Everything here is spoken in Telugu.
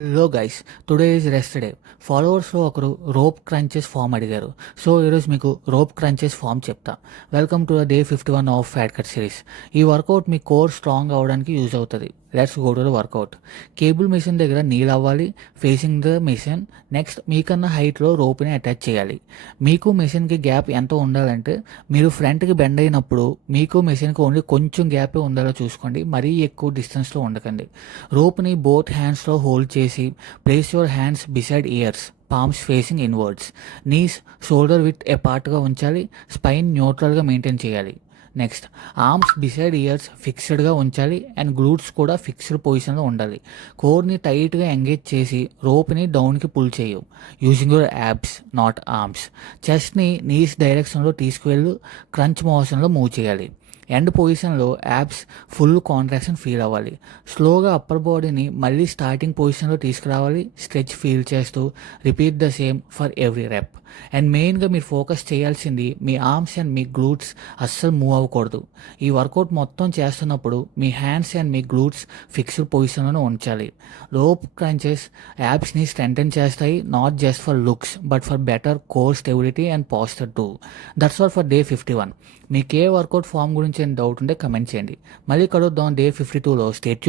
Hello guys, today is rest day. ఫాలోవర్స్లో ఒకరు రోప్ క్రంచెస్ ఫామ్ అడిగారు. సో ఈరోజు మీకు రోప్ క్రంచెస్ ఫామ్ చెప్తా. Welcome to the day 51 of fat cut series. ఈ వర్కౌట్ మీ కోర్ స్ట్రాంగ్ అవ్వడానికి యూజ్ అవుతుంది. Let's go to the workout. Cable machine దగ్గర నీల్ అవ్వాలి, ఫేసింగ్ ద మెషిన్. నెక్స్ట్ మీకన్నా హైట్లో రోప్ని అటాచ్ చేయాలి. మీకు మెషిన్కి గ్యాప్ ఎంత ఉండాలంటే, మీరు ఫ్రంట్కి బెండ్ అయినప్పుడు మీకు మెషిన్కి ఓన్లీ కొంచెం గ్యాపే ఉండాలో చూసుకోండి, మరీ ఎక్కువ డిస్టెన్స్లో ఉండకండి. రోప్ని బోత్ హ్యాండ్స్లో హోల్డ్ చేసి place your hands beside ears, palms facing inwards. Knees shoulder width అపార్ట్గా ఉంచాలి, స్పైన్ న్యూట్రల్గా మెయింటైన్ చేయాలి. నెక్స్ట్ ఆర్మ్స్ బిసైడ్ ఇయర్స్ ఫిక్స్డ్గా ఉంచాలి అండ్ గ్లూట్స్ కూడా ఫిక్స్డ్ పొజిషన్లో ఉండాలి. కోర్ని టైట్గా ఎంగేజ్ చేసి రోప్ని డౌన్కి పుల్ చేయు using your abs not arms. చెస్ట్ని నీస్ డైరెక్షన్లో తీసుకువెళ్ళు క్రంచ్ మోషన్లో మూవ్ చేయాలి. ఎండ్ పొజిషన్లో యాబ్స్ ఫుల్ కాంట్రాక్షన్ ఫీల్ అవ్వాలి. స్లోగా అప్పర్ బాడీని మళ్ళీ స్టార్టింగ్ పొజిషన్లో తీసుకురావాలి, స్ట్రెచ్ ఫీల్ చేస్తూ. Repeat the same for every rep. And మెయిన్గా మీరు ఫోకస్ చేయాల్సింది మీ ఆర్మ్స్ అండ్ మీ గ్లూట్స్ అస్సలు మూవ్ అవ్వకూడదు. ఈ వర్కౌట్ మొత్తం చేస్తున్నప్పుడు మీ హ్యాండ్స్ అండ్ మీ గ్లూట్స్ ఫిక్స్డ్ పొజిషన్లోనే ఉంచాలి. రోప్ క్రంచెస్ యాబ్స్ని స్ట్రెంథెన్ చేస్తాయి, not just for looks but for better core stability and posture too. That's all for day 51. మీకు ఏ వర్కౌట్ ఫామ్ గురించి ఏం డౌట్ ఉంటే కమెంట్ చేయండి. మళ్ళీ కలుద్దాం డే 52లో. Stay tune.